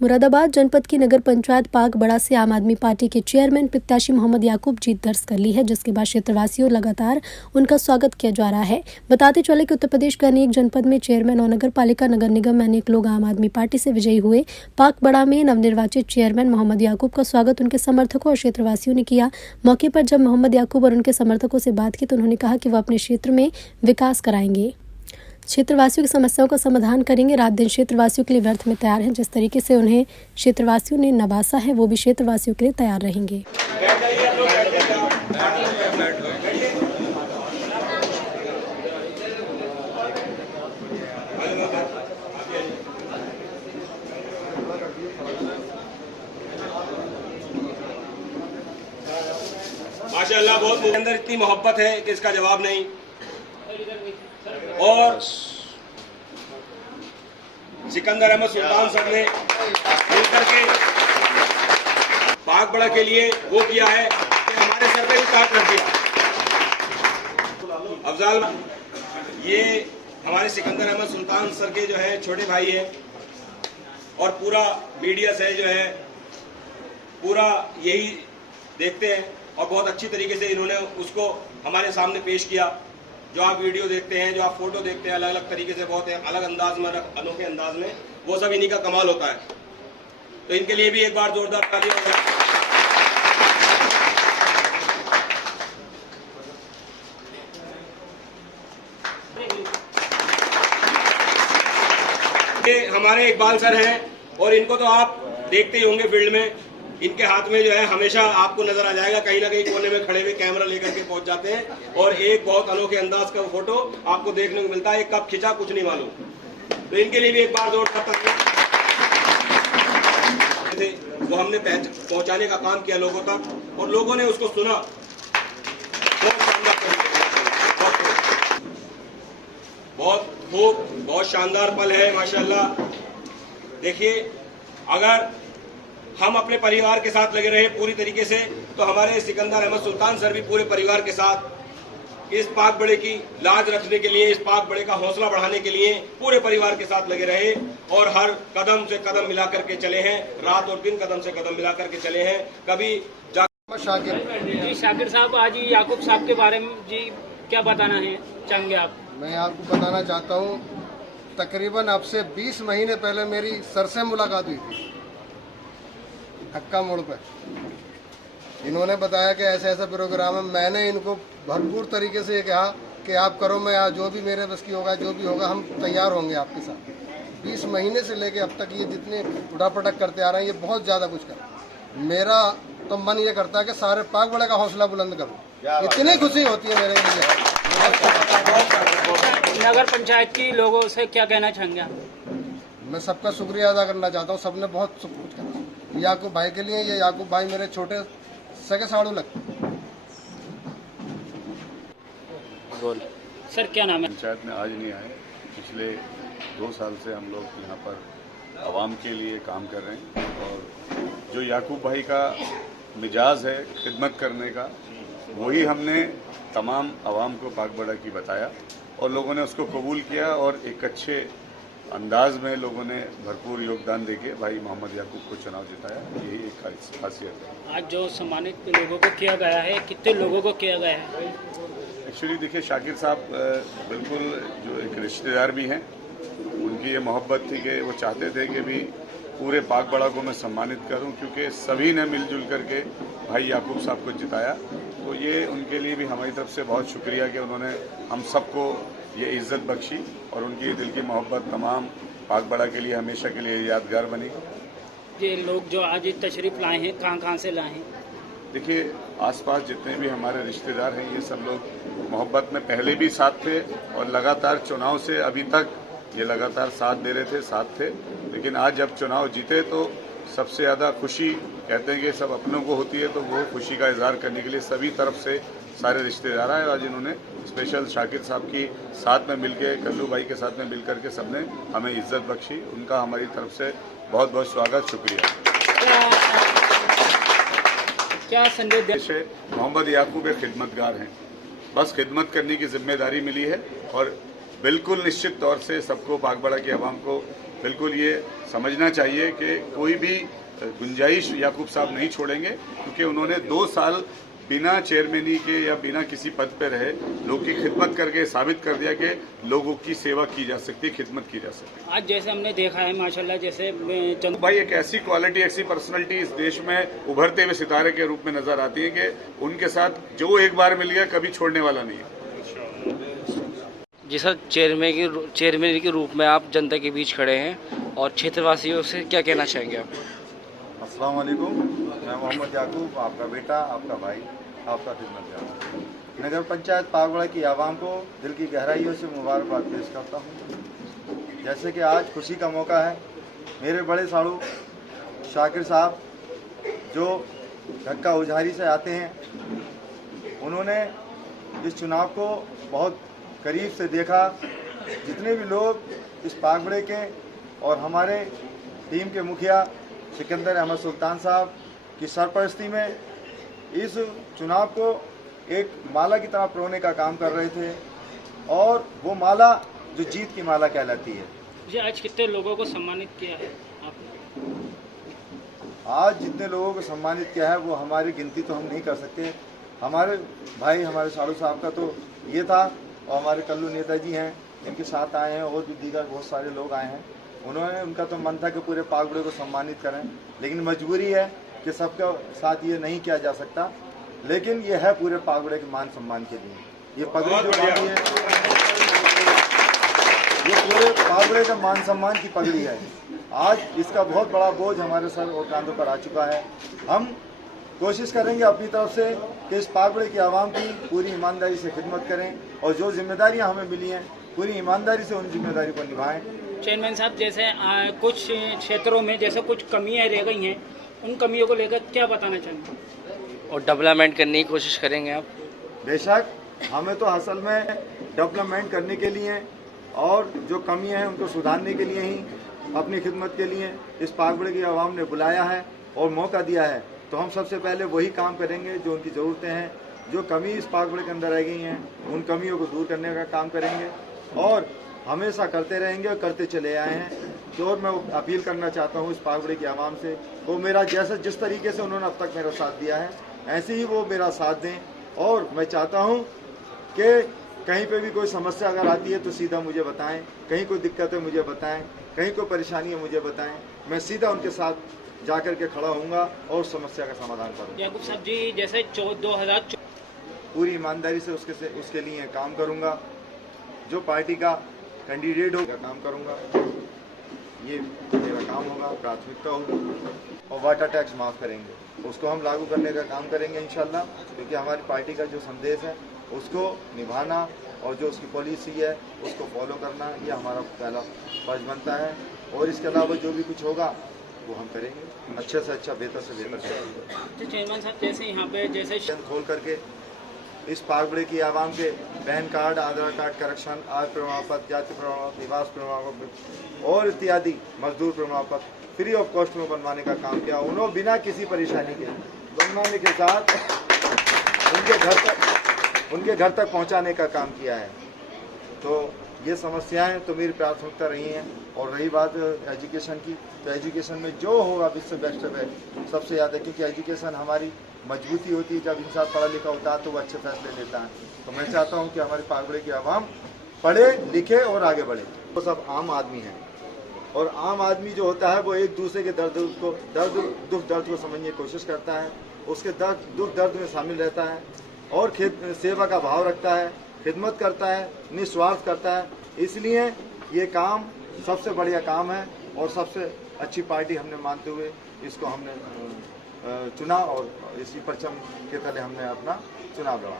मुरादाबाद जनपद की नगर पंचायत पाक बड़ा से आम आदमी पार्टी के चेयरमैन प्रत्याशी मोहम्मद याकूब जीत दर्ज कर ली है, जिसके बाद क्षेत्रवासियों लगातार उनका स्वागत किया जा रहा है। बताते चले कि उत्तर प्रदेश के अनेक जनपद में चेयरमैन और नगर पालिका नगर निगम में अनेक लोग आम आदमी पार्टी से विजयी हुए। पाक बड़ा में नवनिर्वाचित चेयरमैन मोहम्मद याकूब का स्वागत उनके समर्थकों और क्षेत्रवासियों ने किया। मौके पर जब मोहम्मद याकूब और उनके समर्थकों से बात की तो उन्होंने कहा कि वह अपने क्षेत्र में विकास कराएंगे, क्षेत्रवासियों की समस्याओं का समाधान करेंगे। रात दिन क्षेत्रवासियों के लिए व्यर्थ में तैयार हैं। जिस तरीके से उन्हें क्षेत्रवासियों ने नवासा है, वो भी क्षेत्रवासियों के लिए तैयार रहेंगे। माशाअल्लाह बहुत अंदर इतनी मोहब्बत है कि इसका जवाब नहीं। और सिकंदर अहमद सुल्तान साहब ने मिलकर के पाक बड़ा के लिए वो किया है कि हमारे सर पे भी काट रख दिया। अफजाल ये हमारे सिकंदर अहमद सुल्तान सर के जो है छोटे भाई है और पूरा मीडिया से जो है पूरा यही देखते हैं और बहुत अच्छी तरीके से इन्होंने उसको हमारे सामने पेश किया। जो आप वीडियो देखते हैं, जो आप फोटो देखते हैं, अलग अलग तरीके से बहुत अलग अंदाज में, अनोखे अंदाज में, वो सब इन्हीं का कमाल होता है। तो इनके लिए भी एक बार जोरदार ताली हो जाए। ये हमारे इकबाल सर हैं और इनको तो आप देखते ही होंगे फील्ड में। इनके हाथ में जो है हमेशा आपको नजर आ जाएगा, कहीं ना कहीं कोने में खड़े हुए कैमरा लेकर के पहुंच जाते हैं और एक बहुत अनोखे अंदाज का फोटो आपको देखने को मिलता है। कब खिंचा कुछ नहीं मालूम। तो इनके लिए भी एक बार जोरदार ताली। वो हमने पहुंचाने का काम किया लोगों तक और लोगों ने उसको सुना। बहुत खूब, बहुत शानदार पल है माशाल्लाह। देखिए, अगर हम अपने परिवार के साथ लगे रहे पूरी तरीके से तो हमारे सिकंदर अहमद सुल्तान सर भी पूरे परिवार के साथ इस पाक बड़े की लाज रखने के लिए, इस पाक बड़े का हौसला बढ़ाने के लिए पूरे परिवार के साथ लगे रहे और हर कदम से कदम मिला करके चले हैं। रात और दिन कदम से कदम मिला करके चले हैं। कभी शाकिर साहब, आज याकूब साहब के बारे में जी क्या बताना है चाहेंगे आप? मैं आपको बताना चाहता हूँ, तकरीबन अब से 20 महीने पहले मेरी सर से मुलाकात हुई थी हक्का मोड़ पे। इन्होंने बताया कि ऐसा ऐसा प्रोग्राम है। मैंने इनको भरपूर तरीके से ये कहा कि आप करो, मैं जो भी मेरे बस की होगा, जो भी होगा, हम तैयार होंगे आपके साथ। 20 महीने से लेके अब तक ये जितने उठापटक करते आ रहे हैं, ये बहुत ज़्यादा कुछ कर। मेरा तो मन ये करता है कि सारे पाक बड़े का हौसला बुलंद करूँ। इतनी खुशी होती है मेरे लिए। नगर पंचायत की लोगों से क्या कहना चाहेंगे आप? मैं सबका शुक्रिया अदा करना चाहता हूँ। सबने बहुत कुछ करा याकूब भाई के लिए। ये याकूब भाई मेरे छोटे सगे साड़ू लगते। बोल सर, क्या नाम है? पंचायत में आज नहीं आए। पिछले 2 साल से हम लोग यहाँ पर आवाम के लिए काम कर रहे हैं और जो याकूब भाई का मिजाज है खिदमत करने का, वही हमने तमाम आवाम को पाक बड़ा की बताया और लोगों ने उसको कबूल किया और एक अच्छे अंदाज में लोगों ने भरपूर योगदान देके भाई मोहम्मद याकूब को चुनाव जिताया। यही एक खासियत है। आज जो सम्मानित लोगों को किया गया है, कितने लोगों को किया गया है? एक्चुअली देखिए, शाकिर साहब बिल्कुल जो एक रिश्तेदार भी हैं, उनकी ये मोहब्बत थी कि वो चाहते थे कि भी पूरे पाक बड़ा को मैं सम्मानित करूं, क्योंकि सभी ने मिलजुल करके भाई याकूब साहब को जिताया। तो ये उनके लिए भी हमारी तरफ से बहुत शुक्रिया कि उन्होंने हम सबको ये इज्जत बख्शी और उनकी दिल की मोहब्बत तमाम पाक बड़ा के लिए हमेशा के लिए यादगार बनी। ये लोग जो आज तशरीफ लाए हैं, कहाँ से लाए हैं? देखिए, आसपास जितने भी हमारे रिश्तेदार हैं, ये सब लोग मोहब्बत में पहले भी साथ थे और लगातार चुनाव से अभी तक ये लगातार साथ दे रहे थे, साथ थे। लेकिन आज जब चुनाव जीते तो सबसे ज़्यादा खुशी, कहते हैं कि सब अपनों को होती है, तो वो खुशी का इजहार करने के लिए सभी तरफ से सारे रिश्तेदार आए। आज इन्होंने स्पेशल शाकिर साहब की साथ में मिलके, कल्लू भाई के साथ में मिलकर के सबने हमें इज्जत बख्शी। उनका हमारी तरफ से बहुत बहुत स्वागत, शुक्रिया। क्या संदेश? मोहम्मद याकूब एक खिदमतगार हैं, बस खिदमत करने की जिम्मेदारी मिली है और बिल्कुल निश्चित तौर से सबको बागबाड़ा की आवाम को बिल्कुल ये समझना चाहिए कि कोई भी गुंजाइश याकूब साहब नहीं छोड़ेंगे, क्योंकि उन्होंने 2 साल बिना चेयरमैनी के या बिना किसी पद पे रहे लोग की खिदमत करके साबित कर दिया कि लोगों की सेवा की जा सकती है, खिदमत की जा सकती है। आज जैसे हमने देखा है माशाल्लाह, जैसे भाई एक ऐसी क्वालिटी, ऐसी पर्सनालिटी इस देश में उभरते हुए सितारे के रूप में नजर आती है कि उनके साथ जो एक बार मिल गया कभी छोड़ने वाला नहीं है। जी सर, चेयरमैन के रूप में आप जनता के बीच खड़े हैं और क्षेत्रवासियों से क्या कहना चाहेंगे आप? अस्सलाम वालेकुम, मैं मोहम्मद याकूब, आपका बेटा, आपका भाई, आपका खिदमतगार। नगर पंचायत पागबड़ा की आवाम को दिल की गहराइयों से मुबारकबाद पेश करता हूँ। जैसे कि आज खुशी का मौका है, मेरे बड़े साड़ू शाकिर साहब जो ढक्का उजारी से आते हैं, उन्होंने इस चुनाव को बहुत करीब से देखा। जितने भी लोग इस पागबड़े के और हमारे टीम के मुखिया सिकंदर अहमद सुल्तान साहब की सरपरस्ती में इस चुनाव को एक माला की तरह परोने का काम कर रहे थे, और वो माला जो जीत की माला कहलाती है। जी आज कितने लोगों को सम्मानित किया है आपने? आज जितने लोगों को सम्मानित किया है वो हमारी गिनती तो हम नहीं कर सकते। हमारे भाई, हमारे साड़ू साहब का तो ये था, और हमारे कल्लू नेताजी हैं, इनके साथ आए हैं, और भी दीगर बहुत सारे लोग आए हैं। उनका तो मन था कि पूरे पागबड़े को सम्मानित करें, लेकिन मजबूरी है कि सबके साथ ये नहीं किया जा सकता। लेकिन ये है पूरे पागबड़े के मान सम्मान के लिए, ये पगड़ी जो बांधी है, ये पूरे पागबड़े का मान सम्मान की पगड़ी है। आज इसका बहुत बड़ा बोझ हमारे सर और कांधों पर आ चुका है। हम कोशिश करेंगे अपनी तरफ से कि इस पागबड़े की आवाम की पूरी ईमानदारी से खिदमत करें, और जो जिम्मेदारियां हमें मिली हैं पूरी ईमानदारी से उन जिम्मेदारी को निभाएं। चेयरमैन साहब, जैसे कुछ क्षेत्रों में जैसे कुछ कमियां रह गई हैं, उन कमियों को लेकर क्या बताना चाहेंगे? और डेवलपमेंट करने की कोशिश करेंगे आप? बेशक, हमें तो असल में डेवलपमेंट करने के लिए और जो कमियां हैं उनको सुधारने के लिए ही, अपनी खिदमत के लिए इस पागबड़े की आवाम ने बुलाया है और मौका दिया है। तो हम सबसे पहले वही काम करेंगे जो उनकी ज़रूरतें हैं, जो कमी इस पागबड़े के अंदर रह गई हैं, उन कमियों को दूर करने का काम करेंगे, और हमेशा करते रहेंगे और करते चले आए हैं। तो और मैं अपील करना चाहता हूँ इस पागबड़े की आवाम से, वो मेरा जिस तरीके से उन्होंने अब तक मेरा साथ दिया है, ऐसे ही वो मेरा साथ दें। और मैं चाहता हूँ कि कहीं पे भी कोई समस्या अगर आती है तो सीधा मुझे बताएं, कहीं कोई दिक्कत है मुझे बताएं, कहीं कोई परेशानी है मुझे बताएं, मैं सीधा उनके साथ जाकर के खड़ा होऊंगा और समस्या का समाधान करूँगा। याकूब साहब जी, जैसे 2000 पूरी ईमानदारी से उसके लिए काम करूँगा। जो पार्टी का कैंडिडेट होगा काम करूँगा, ये मेरा काम होगा, प्राथमिकता होगी। और वाटर टैक्स माफ़ करेंगे, उसको हम लागू करने का काम करेंगे इंशाल्लाह, क्योंकि हमारी पार्टी का जो संदेश है उसको निभाना और जो उसकी पॉलिसी है उसको फॉलो करना, ये हमारा पहला फर्ज बनता है। और इसके अलावा जो भी कुछ होगा वो हम करेंगे, अच्छे से अच्छा, बेहतर से बेहतर करेंगे। चेयरमैन साहब, जैसे यहाँ पे जैसे खोल करके इस पागबड़े की आवाम के पैन कार्ड, आधार कार्ड करेक्शन, आय प्रमाण पत्र, जाति प्रमाण पत्र, निवास प्रमाण पत्र और इत्यादि मजदूर प्रमाण पत्र फ्री ऑफ कॉस्ट में बनवाने का काम किया। उन्होंने बिना किसी परेशानी के बनवाने के साथ उनके घर तक पहुंचाने का काम किया है। तो ये समस्याएं तो मेरी प्राथमिकता रही हैं। और रही बात एजुकेशन की, तो एजुकेशन में जो होगा विश्व बेस्ट है सबसे ज़्यादा, क्योंकि एजुकेशन हमारी मजबूती होती है। जब इंसान पढ़ा लिखा होता है तो वो अच्छे फैसले लेता है। तो मैं चाहता हूँ कि हमारे पागबड़े की आवाम पढ़े लिखे और आगे बढ़े। वो सब आम आदमी हैं, और आम आदमी जो होता है वो एक दूसरे के दुख दर्द को समझने की कोशिश करता है, उसके दुख दर्द में शामिल रहता है, और सेवा का भाव रखता है, खिदमत करता है, निस्वार्थ करता है। इसलिए ये काम सबसे बढ़िया काम है, और सबसे अच्छी पार्टी हमने मानते हुए इसको हमने चुना, और इसी परचम के तले हमने अपना चुनाव लड़ा।